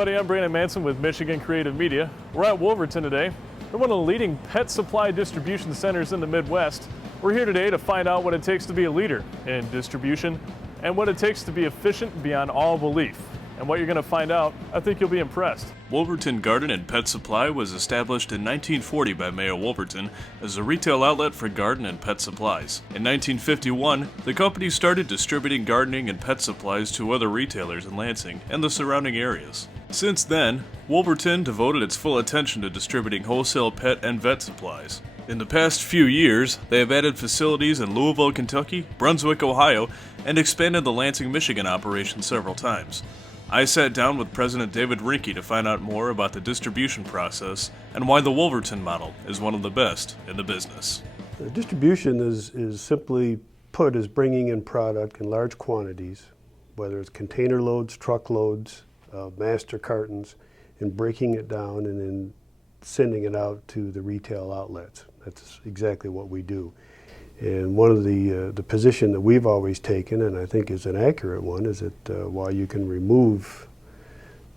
everybody, I'm Brandon Manson with Michigan Creative Media. We're at Wolverton today. We're one of the leading pet supply distribution centers in the Midwest. We're here today to find out what it takes to be a leader in distribution and what it takes to be efficient beyond all belief. And what you're going to find out, I think you'll be impressed. Wolverton Garden and Pet Supply was established in 1940 by Mayor Wolverton as a retail outlet for garden and pet supplies. In 1951, the company started distributing gardening and pet supplies to other retailers in Lansing and the surrounding areas. Since then, Wolverton devoted its full attention to distributing wholesale pet and vet supplies. In the past few years, they have added facilities in Louisville, Kentucky, Brunswick, Ohio, and expanded the Lansing, Michigan operation several times. I sat down with President David Rinke to find out more about the distribution process and why the Wolverton model is one of the best in the business. Distribution is simply put as bringing in product in large quantities, whether it's container loads, truck loads, master cartons, and breaking it down and then sending it out to the retail outlets. That's exactly what we do. And one of the position that we've always taken, and I think is an accurate one, is that while you can remove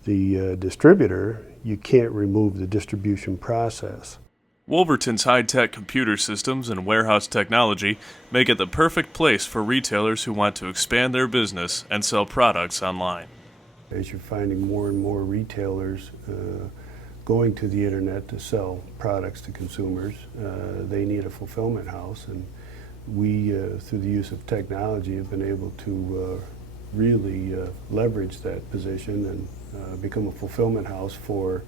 the distributor, you can't remove the distribution process. Wolverton's high-tech computer systems and warehouse technology make it the perfect place for retailers who want to expand their business and sell products online. As you're finding more and more retailers going to the internet to sell products to consumers, they need a fulfillment house, and we, through the use of technology, have been able to really leverage that position and become a fulfillment house for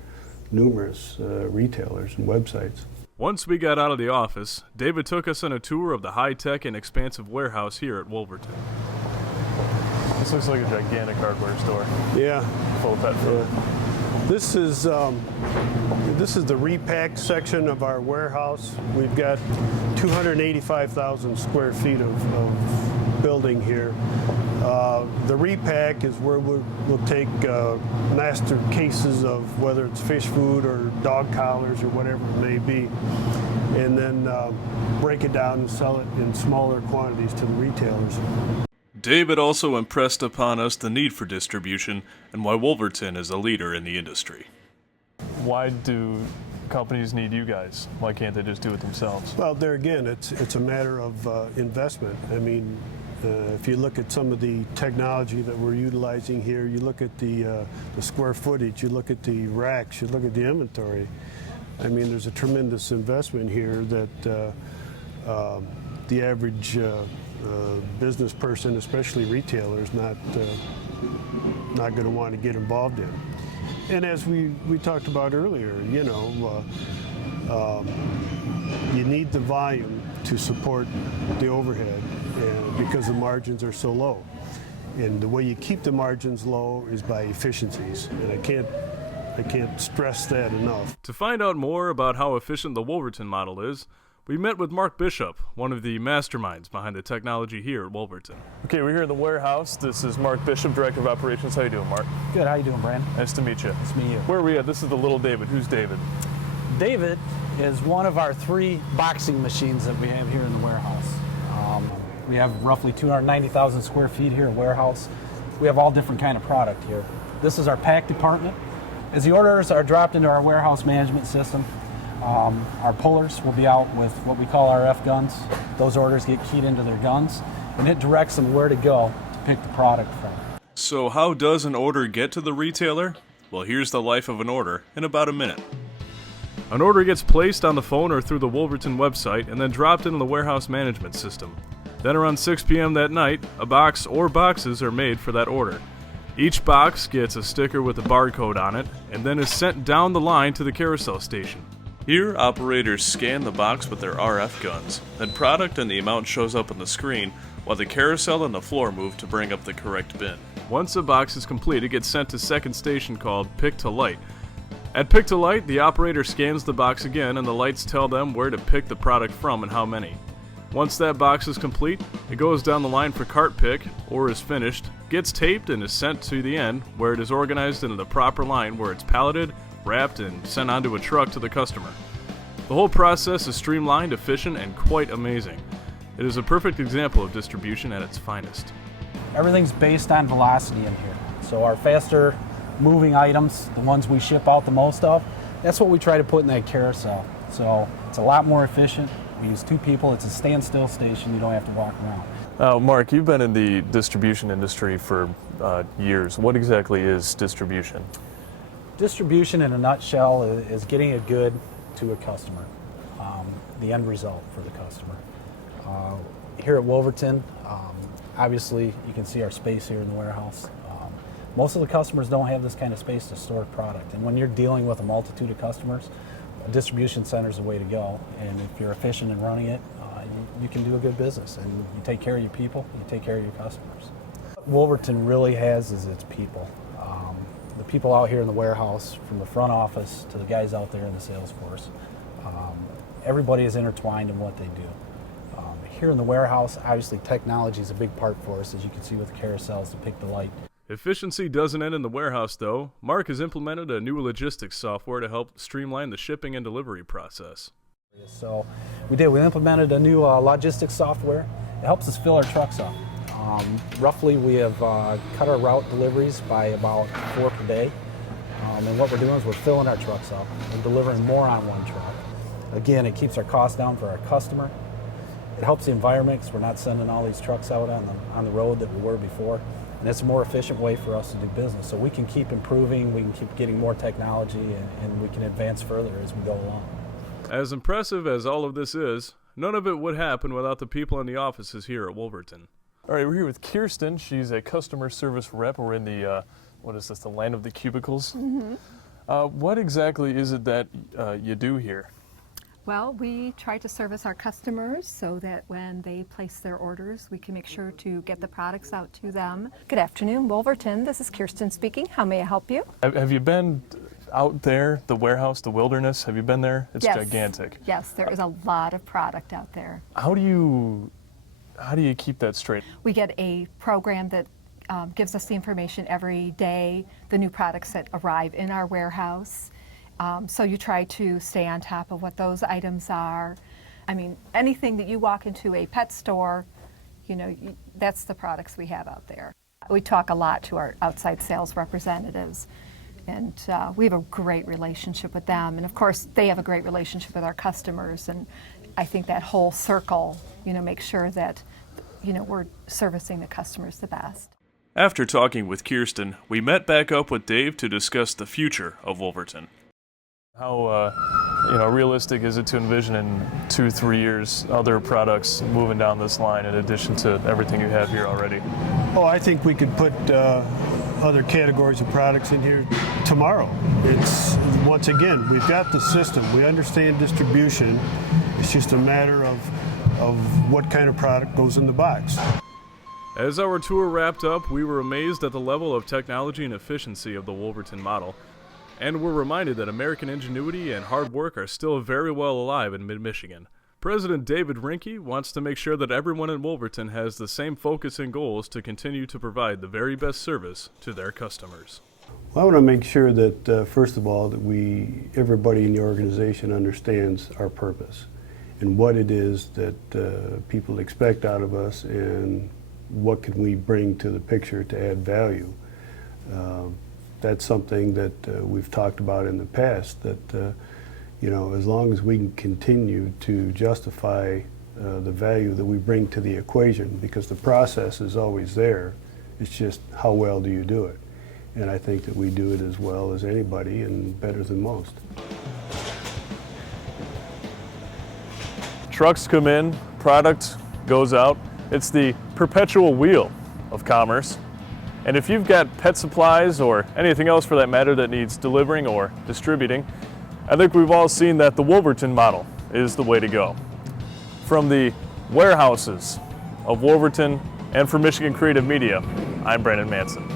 numerous retailers and websites. Once we got out of the office, David took us on a tour of the high-tech and expansive warehouse here at Wolverton. This looks like a gigantic hardware store. Yeah. Full of pet food. This is the repack section of our warehouse. We've got 285,000 square feet of building here. The repack is where we'll take master cases of whether it's fish food or dog collars or whatever it may be, and then break it down and sell it in smaller quantities to the retailers. David also impressed upon us the need for distribution and why Wolverton is a leader in the industry. Why do companies need you guys? Why can't they just do it themselves? Well, there again, it's a matter of investment. I mean, if you look at some of the technology that we're utilizing here, you look at the square footage, you look at the racks, you look at the inventory. I mean, there's a tremendous investment here that the average business person, especially retailers, not going to want to get involved in. And as we talked about earlier, you know, you need the volume to support the overhead because the margins are so low. And the way you keep the margins low is by efficiencies. And I can't stress that enough. To find out more about how efficient the Wolverton model is, we met with Mark Bishop, one of the masterminds behind the technology here at Wolverton. Okay, we're here in the warehouse. This is Mark Bishop, Director of Operations. How you doing, Mark? Good. How you doing, Brandon? Nice to meet you. Nice to meet you. Where are we at? This is the little David. Who's David? David is one of our 3 boxing machines that we have here in the warehouse. We have roughly 290,000 square feet here in warehouse. We have all different kind of product here. This is our pack department. As the orders are dropped into our warehouse management system, our pullers will be out with what we call RF guns. Those orders get keyed into their guns, and it directs them where to go to pick the product from. So how does an order get to the retailer? Well, here's the life of an order in about a minute. An order gets placed on the phone or through the Wolverton website and then dropped into the warehouse management system. Then around 6 p.m. that night, a box or boxes are made for that order. Each box gets a sticker with a barcode on it and then is sent down the line to the carousel station. Here, operators scan the box with their RF guns. Then product and the amount shows up on the screen while the carousel and the floor move to bring up the correct bin. Once a box is complete, it gets sent to second station called Pick to Light. At Pick to Light, the operator scans the box again and the lights tell them where to pick the product from and how many. Once that box is complete, it goes down the line for cart pick or is finished, gets taped and is sent to the end where it is organized into the proper line where it's palleted, wrapped, and sent onto a truck to the customer. The whole process is streamlined, efficient, and quite amazing. It is a perfect example of distribution at its finest. Everything's based on velocity in here. So our faster moving items, the ones we ship out the most of, that's what we try to put in that carousel. So it's a lot more efficient. We use 2 people. It's a standstill station. You don't have to walk around. Mark, you've been in the distribution industry for years. What exactly is distribution? Distribution, in a nutshell, is getting a good to a customer, the end result for the customer. Here at Wolverton, obviously you can see our space here in the warehouse. Most of the customers don't have this kind of space to store product, and when you're dealing with a multitude of customers, a distribution center is the way to go. And if you're efficient in running it, you can do a good business, and you take care of your people, you take care of your customers. What Wolverton really has is its people. The people out here in the warehouse, from the front office to the guys out there in the sales force, everybody is intertwined in what they do. Here in the warehouse, obviously technology is a big part for us, as you can see with the carousels to pick the light. Efficiency doesn't end in the warehouse, though. Mark has implemented a new logistics software to help streamline the shipping and delivery process. So we implemented a new logistics software. It helps us fill our trucks up. Roughly, we have cut our route deliveries by about 4 per day. And what we're doing is we're filling our trucks up and delivering more on one truck. Again, it keeps our costs down for our customer. It helps the environment because we're not sending all these trucks out on the road that we were before. And it's a more efficient way for us to do business. So we can keep improving, we can keep getting more technology, and we can advance further as we go along. As impressive as all of this is, none of it would happen without the people in the offices here at Wolverton. All right, we're here with Kirsten. She's a customer service rep. We're in the, the land of the cubicles. Mm-hmm. What exactly is it that you do here? Well, we try to service our customers so that when they place their orders, we can make sure to get the products out to them. Good afternoon, Wolverton. This is Kirsten speaking. How may I help you? Have you been out there, the warehouse, the wilderness? Have you been there? It's Yes. gigantic. Yes, there is a lot of product out there. How do you keep that straight? We get a program that gives us the information every day, the new products that arrive in our warehouse. So you try to stay on top of what those items are. I mean, anything that you walk into a pet store, that's the products we have out there. We talk a lot to our outside sales representatives, and we have a great relationship with them. And of course, they have a great relationship with our customers. And I think that whole circle, makes sure that, we're servicing the customers the best. After talking with Kirsten, we met back up with Dave to discuss the future of Wolverton. How realistic is it to envision in 2-3 years other products moving down this line in addition to everything you have here already? Oh, I think we could put other categories of products in here tomorrow. It's, once again, we've got the system. We understand distribution. It's just a matter of what kind of product goes in the box. As our tour wrapped up, we were amazed at the level of technology and efficiency of the Wolverton model, and were reminded that American ingenuity and hard work are still very well alive in mid-Michigan. President David Rinke wants to make sure that everyone in Wolverton has the same focus and goals to continue to provide the very best service to their customers. Well, I want to make sure that, first of all, that everybody in the organization understands our purpose and what it is that people expect out of us and what can we bring to the picture to add value. That's something that we've talked about in the past, that as long as we can continue to justify the value that we bring to the equation, because the process is always there, it's just how well do you do it. And I think that we do it as well as anybody and better than most. Trucks come in, product goes out. It's the perpetual wheel of commerce. And if you've got pet supplies or anything else for that matter that needs delivering or distributing, I think we've all seen that the Wolverton model is the way to go. From the warehouses of Wolverton and for Michigan Creative Media, I'm Brandon Manson.